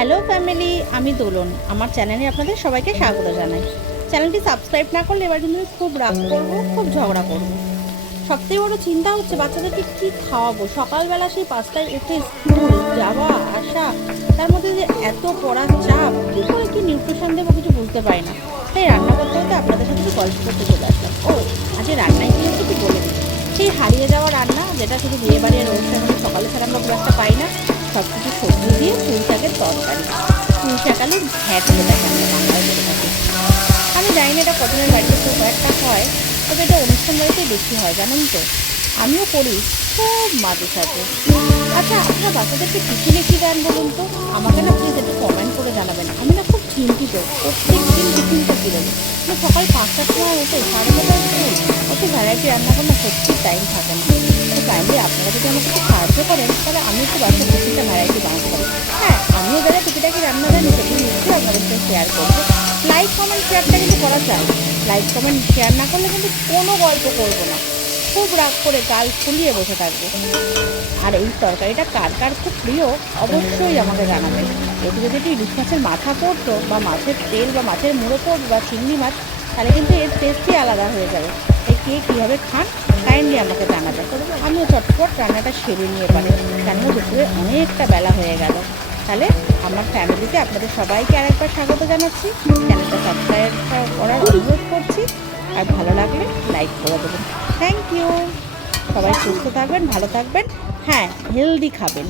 Hello family, আমি দোলন। আমার চ্যানেলে আপনাদের সবাইকে স্বাগত জানাই। চ্যানেলটি সাবস্ক্রাইব না করলে এবার কিন্তু আমি খুব রাগ করবো, খুব ঝগড়া করবো। সবথেকে বড় চিন্তা হচ্ছে বাচ্চাদেরকে কী খাওয়াবো। সকালবেলা সেই 5টায় উঠে স্কুল যাওয়া আসা, তার মধ্যে যে এত পড়ার চাপ, কী করে কী নিউট্রিশন দেবো কিছু বুঝতে পারি না। তাই রান্না করতে করতে আপনাদের সাথে একটু গল্প করতে চলে আসলাম। আজকে রান্নায় কী হচ্ছে একটু বলে দিই। সেই হারিয়ে যাওয়া রান্না, যেটা শুধু বিয়ে বাড়ি আর অনুষ্ঠানে সকালে ছাড়া আমরা খুব একটা পাই না। সব কিছু সবজি দিয়ে পুঁই শাকের তরকারি, পুঁই শাক আলুর ঘ্যাট যেটাকে আমরা বাংলায় বলে থাকি। আমি জানি না এটা কজনের বাড়িতে খুব একটা হয়, তবে এটা অনুষ্ঠান বাড়িতেই বেশি হয়, জানেন তো। আমিও করি খুব মাঝে সাথে। আচ্ছা, আপনারা বাচ্চাদেরকে টিফিনে কী দেন বলুন তো? আমাকে না প্লিজ একটু কমেন্ট করে জানাবেন। আমি না খুব চিন্তিত, প্রত্যেক দিন টিফিনটা কী দেবো। সকাল 5টার সময় উঠে 9:30 স্কুল, অত ভ্যারাইটি রান্না করে না সত্যি টাইম থাকে না। তো কাইন্ডলি আপনারা যদি আমাকে একটু সাহায্য করেন, তাহলে আমি একটু বাচ্চার টিফিনটা ভ্যারাইটি বানাতে পারি। হ্যাঁ, আমিও যারা টুকিটাকি রান্না জানি সেগুলো নিশ্চয়ই আপনাদের সাথে শেয়ার করবো। লাইক কমেন্ট শেয়ারটা কিন্তু করা চাই। লাইক কমেন্ট শেয়ার না করলে কিন্তু কোনো গল্প করবো না, খুব রাগ করে গাল ফুলিয়ে বসে থাকবো। আর এই তরকারিটা কার কার খুব প্রিয় অবশ্যই আমাকে জানাবেন। এতে যদি একটু ইলিশ মাছের মাথা পড়তো, বা মাছের তেল, বা মাছের মুড়ো পড়তো, বা চিংড়ি মাছ, তাহলে কিন্তু এর টেস্টই আলাদা হয়ে যাবে। তাই কে কীভাবে খান কাইন্ডলি আমাকে জানাবেন। আমিও চটপট রান্নাটা সেরে নিয়ে পারি, কেননা দুপুরে অনেকটা বেলা হয়ে গেল। তাহলে আমার ফ্যামিলিতে আপনাদের সবাইকে আরেকবার স্বাগত জানাচ্ছি। চ্যানেলটা সাবস্ক্রাইব করার অনুরোধ করছি, আর ভালো লাগলে লাইক করে দেবেন। Thank you. সবাই সুস্থ থাকবেন, ভালো থাকবেন। হ্যাঁ, হেলদি খাবেন।